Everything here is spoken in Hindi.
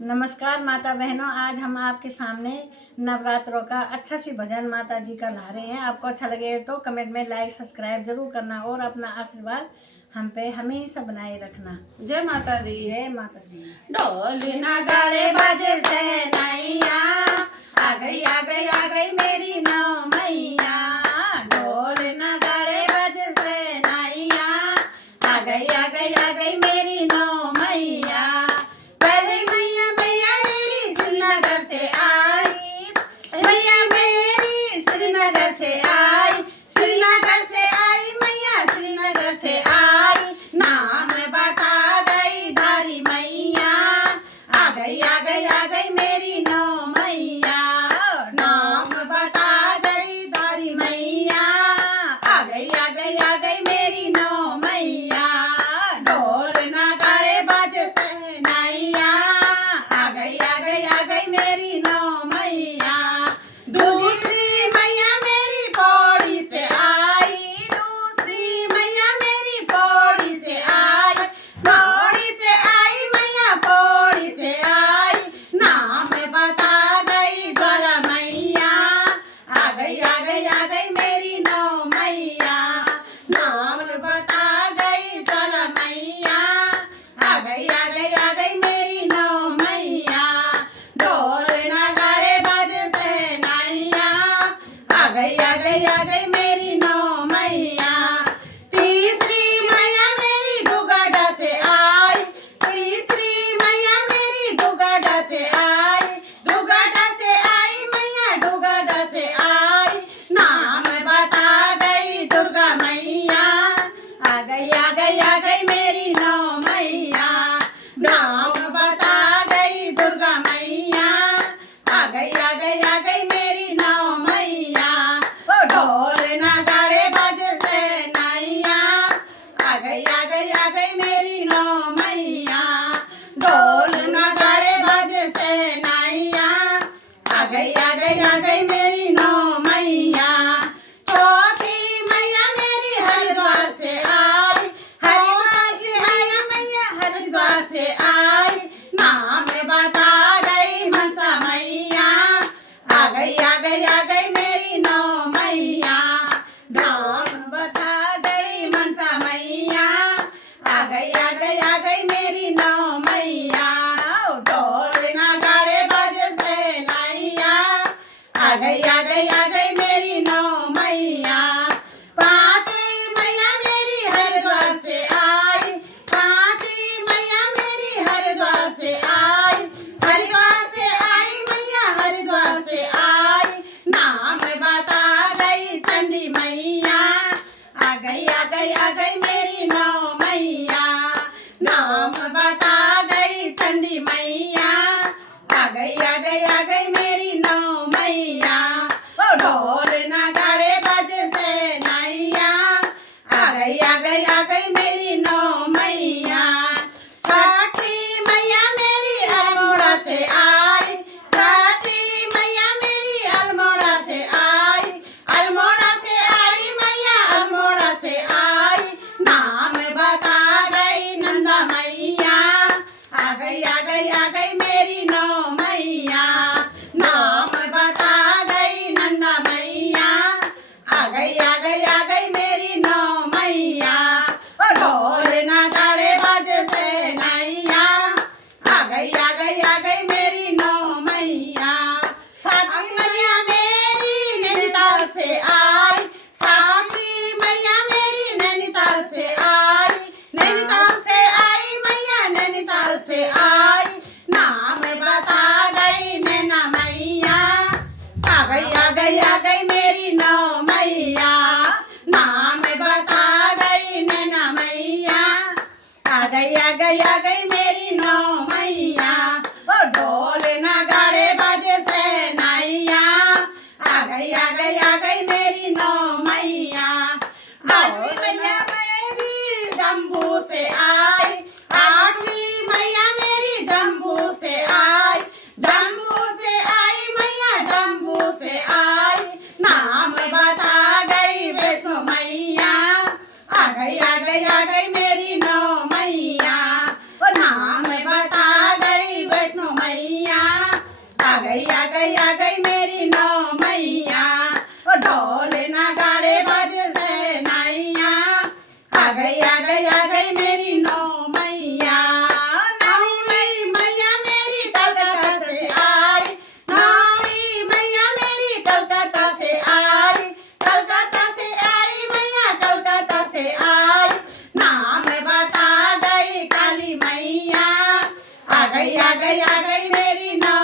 नमस्कार माता बहनों, आज हम आपके सामने नवरात्रों का अच्छा सी भजन माता जी का ला रहे हैं। आपको अच्छा लगे तो कमेंट में लाइक सब्सक्राइब जरूर करना और अपना आशीर्वाद हम पे हमेशा बनाए रखना। जय माता दी। जय माता दी। ढोल नगाड़े बाजे से नैया, आ गई मेरी नौ मैया। ढोल नगाड़े बाजे से नैया, आ गई मेरी नौ मैया। पहले मैया मैया मेरी श्रीनगर से आई, मैया मेरी श्रीनगर से आई, श्रीनगर से आई मैया श्रीनगर से आई। नाम बता गई धारी मैया, आ गई मेरी नौ मैया। नाम बता गई धारी मैया, आ गई मेरी नौ मैया। ढोल नगाड़े बाजे से नैया, आ गई मेरी नौ मैया। दूसरी मैया मेरी पौड़ी से आई, दूसरी मैया मेरी पौड़ी से आई, पौड़ी से आई मैया पौड़ी से आई। नाम बता गई द्वारा मैया, आ गई मेरी नौ मैया। नाम बता गई द्वारा मैया, आ गई मेरी नौ मैया। ढोल नगाड़े बाजे से नैया, आ गई मेरी नौ मैया। तीसरी मैया मेरी दुगड़ा से आई, तीसरी मैया मेरी दुगड़ा से आई, दुगड़ा से आई मैया दुगड़ा से आई। नाम बता गई दुर्गा मैया, आ गई मेरी नौ मैया। नाम बता गई दुर्गा मैया, आ गई मेरी नौ मैया। ढोल नगाड़े बाजे से नैया, आ गई मेरी नौ मैया। ढोल नगाड़े बाजे से नैया, आ गई मेरी नौ मैया। चौथी मैया मेरी हरिद्वार से आई, हरिद्वार से मैया मैया हरिद्वार से आई। नाम बता गई मनसा मैया, आ गई मेरी नौ मैया। नाम बता गई मनसा मैया, आ गई मेरी नौ मैया। ढोल नगाड़े बाजे से नैया, आ गई मेरी नौ मैया। पांचवी मैया मेरी हरिद्वार से आई, पांचवी मैया मेरी हरिद्वार से आई, हरिद्वार से आई मैया हरिद्वार से आई। नाम बता गई चंडी मैया, आ गई मेरी नौ मैया। नाम बता गई चंडी मैया, आ गई मेरी नौ मैया। ढोल नगाड़े बाजे से नैया, आ गई मेरी नौ मैया। छठी मैया मेरी अल्मोड़ा से आई, छठी मैया मेरी अल्मोड़ा से आई, अल्मोड़ा से आई मैया अल्मोड़ा से आई। नाम बता गई नंदा मैया, आ गई मेरी नौ मैया। नाम बता गई नंदा मैया, आ गई मेरी नौ मैया। ढोल नगाड़े बाजे से नैया, आ गई मेरी नौ मैया। साथी मैया मेरी नैनीताल से आई, साथी मैया मेरी नैनीताल से आई, नैनीताल से आई मैया नैनीताल से आई। नाम बता गई नैना मैया, आ गई मेरी नौ मैया। नाम बता गई नैना मैया, आ गई मेरी नौ मैया। ढोल गई मेरी नौ मैया ढोल नगाड़े बाजे सहनाइया आ गई मेरी नौ मैया नौवीं मैया मेरी कलकत्ता से आई नौवीं मैया मेरी कलकत्ता से आई मैया कलकत्ता से आई नाम बता गई काली मैया आ गई मेरी नौ